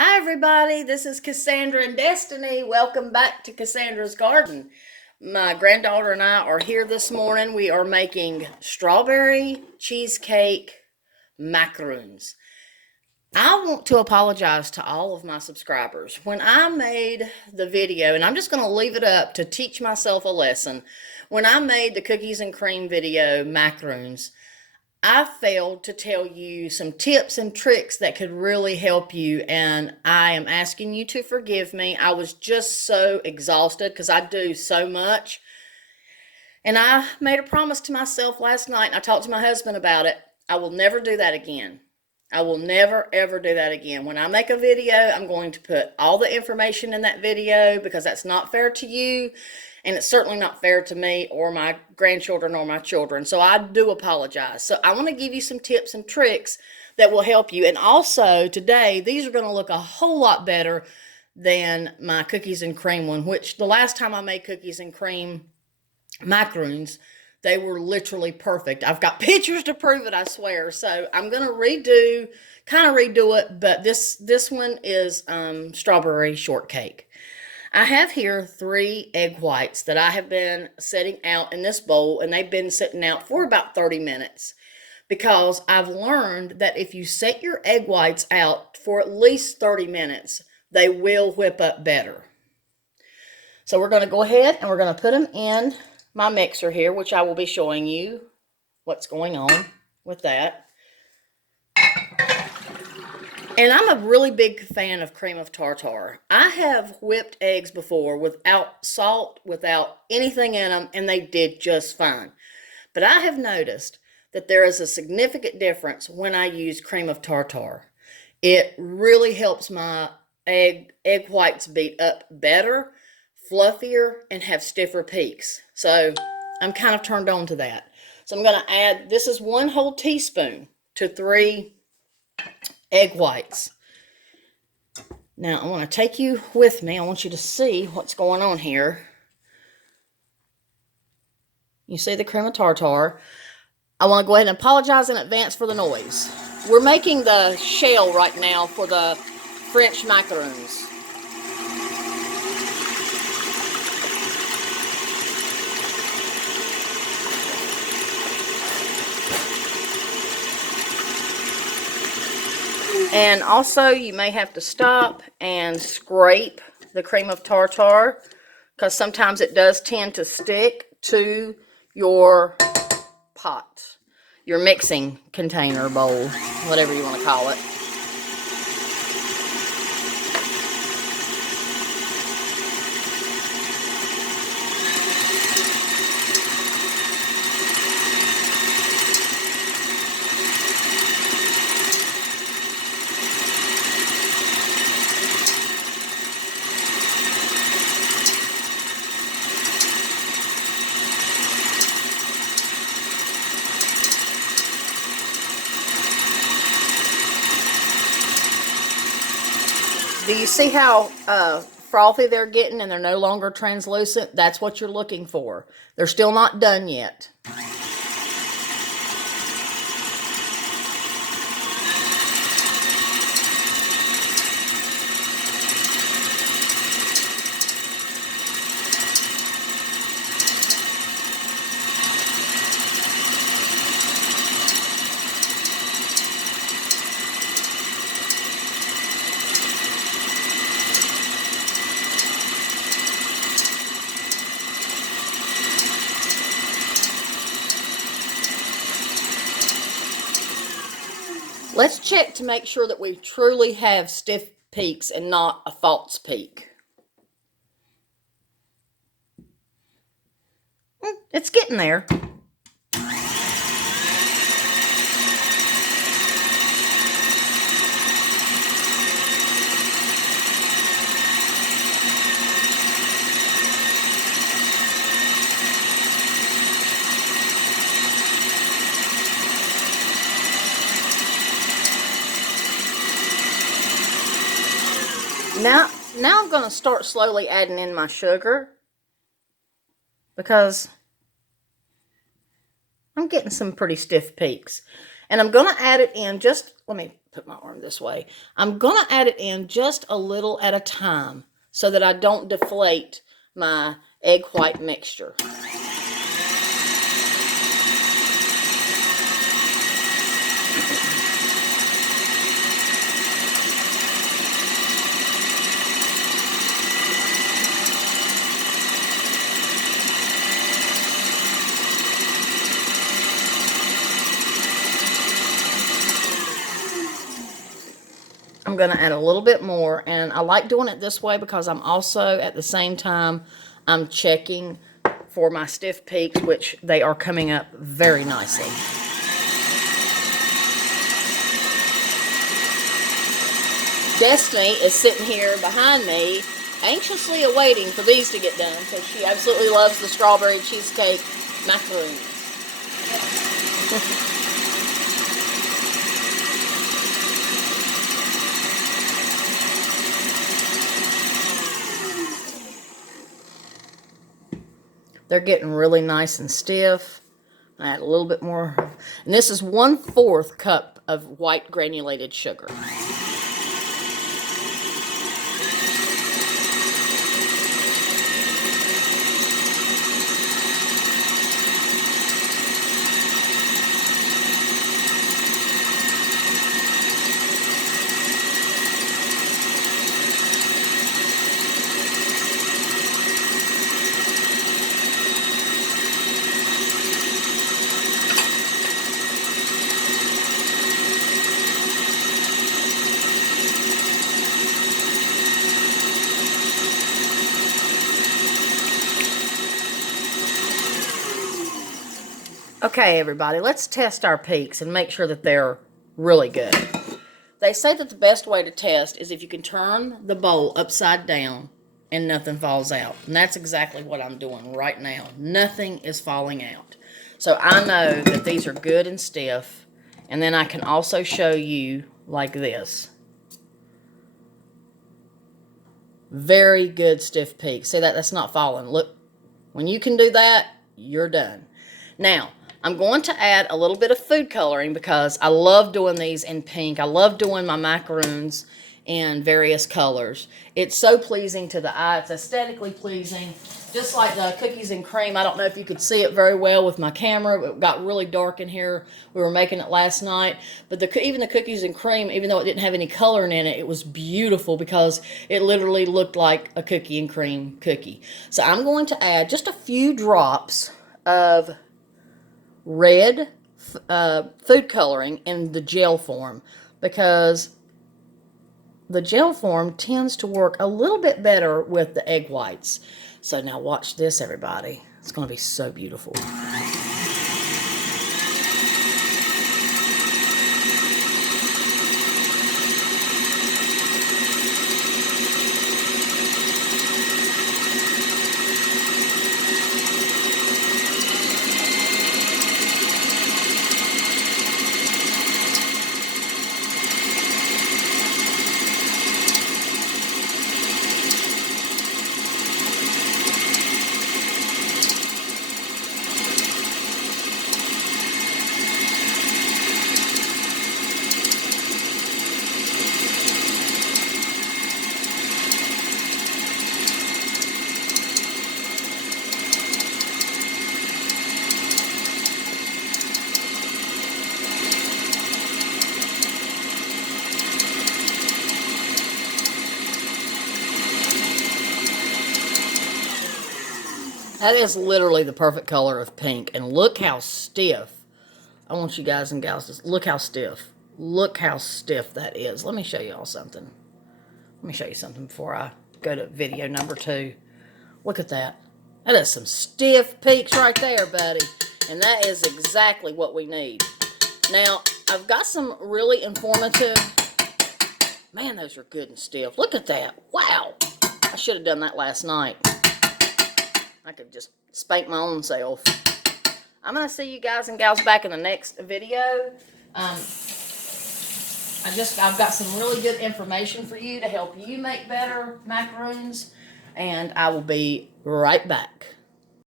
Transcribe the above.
Hi, everybody. This is Cassandra and Destiny. Welcome back to Cassandra's Garden. My granddaughter and I are here this morning. We are making strawberry cheesecake macaroons. I want to apologize to all of my subscribers. When I made the video, and I'm just going to leave it up to teach myself a lesson, when I made the cookies and cream video macaroons, I failed to tell you some tips and tricks that could really help you, and I am asking you to forgive me. I was just so exhausted because I do so much. And I made a promise to myself last night, and I talked to my husband about it. I will never do that again. I will never, ever do that again. When I make a video, I'm going to put all the information in that video because that's not fair to you. And it's certainly not fair to me or my grandchildren or my children. So I do apologize. So I want to give you some tips and tricks that will help you. And also today, these are going to look a whole lot better than my cookies and cream one, which the last time I made cookies and cream macaroons, they were literally perfect. I've got pictures to prove it, I swear. So I'm going to kind of redo it, but this one is strawberry shortcake. I have here 3 egg whites that I have been setting out in this bowl, and they've been sitting out for about 30 minutes because I've learned that if you set your egg whites out for at least 30 minutes, they will whip up better. So we're going to go ahead and we're going to put them in my mixer here, which I will be showing you what's going on with that. And I'm a really big fan of cream of tartar. I have whipped eggs before without salt, without anything in them, and they did just fine. But I have noticed that there is a significant difference when I use cream of tartar. It really helps my egg whites beat up better, fluffier, and have stiffer peaks. So I'm kind of turned on to that. So I'm going to add, this is 1 whole teaspoon to 3 egg whites. Now I want to take you with me. I want you to see what's going on here. You see the cream of tartar. I want to go ahead and apologize in advance for the noise. We're making the shell right now for the French macaroons. And also, you may have to stop and scrape the cream of tartar because sometimes it does tend to stick to your pot, your mixing container, bowl, whatever you want to call it. Do you see how frothy they're getting and they're no longer translucent? That's what you're looking for. They're still not done yet. Let's check to make sure that we truly have stiff peaks and not a false peak. It's getting there. Now I'm going to start slowly adding in my sugar because I'm getting some pretty stiff peaks. And I'm going to add it in just, let me put my arm this way. I'm going to add it in just a little at a time so that I don't deflate my egg white mixture. I'm going to add a little bit more, and I like doing it this way because I'm also, at the same time, I'm checking for my stiff peaks, which they are coming up very nicely. Destiny is sitting here behind me, anxiously awaiting for these to get done because she absolutely loves the strawberry cheesecake macaroons. They're getting really nice and stiff. I add a little bit more. And this is 1/4 cup of white granulated sugar. Okay, everybody, let's test our peaks and make sure that they're really good. They say that the best way to test is if you can turn the bowl upside down and nothing falls out. And that's exactly what I'm doing right now. Nothing is falling out. So I know that these are good and stiff. And then I can also show you like this. Very good stiff peak. See that? That's not falling. Look, when you can do that, you're done. Now, I'm going to add a little bit of food coloring because I love doing these in pink. I love doing my macaroons in various colors. It's so pleasing to the eye. It's aesthetically pleasing. Just like the cookies and cream. I don't know if you could see it very well with my camera. It got really dark in here. We were making it last night. But even the cookies and cream, even though it didn't have any coloring in it, it was beautiful because it literally looked like a cookie and cream cookie. So I'm going to add just a few drops of red food coloring in the gel form because the gel form tends to work a little bit better with the egg whites. So now watch this, everybody. It's going to be so beautiful. That is literally the perfect color of pink. And look how stiff. I want you guys and gals to look how stiff. Look how stiff that is. Let me show you all something. Let me show you something before I go to video number 2. Look at that. That is some stiff peaks right there, buddy. And that is exactly what we need. Now, I've got some really informative... Man, those are good and stiff. Look at that. Wow. I should have done that last night. I could just spank my own self. I'm going to see you guys and gals back in the next video. I've got some really good information for you to help you make better macaroons. And I will be right back.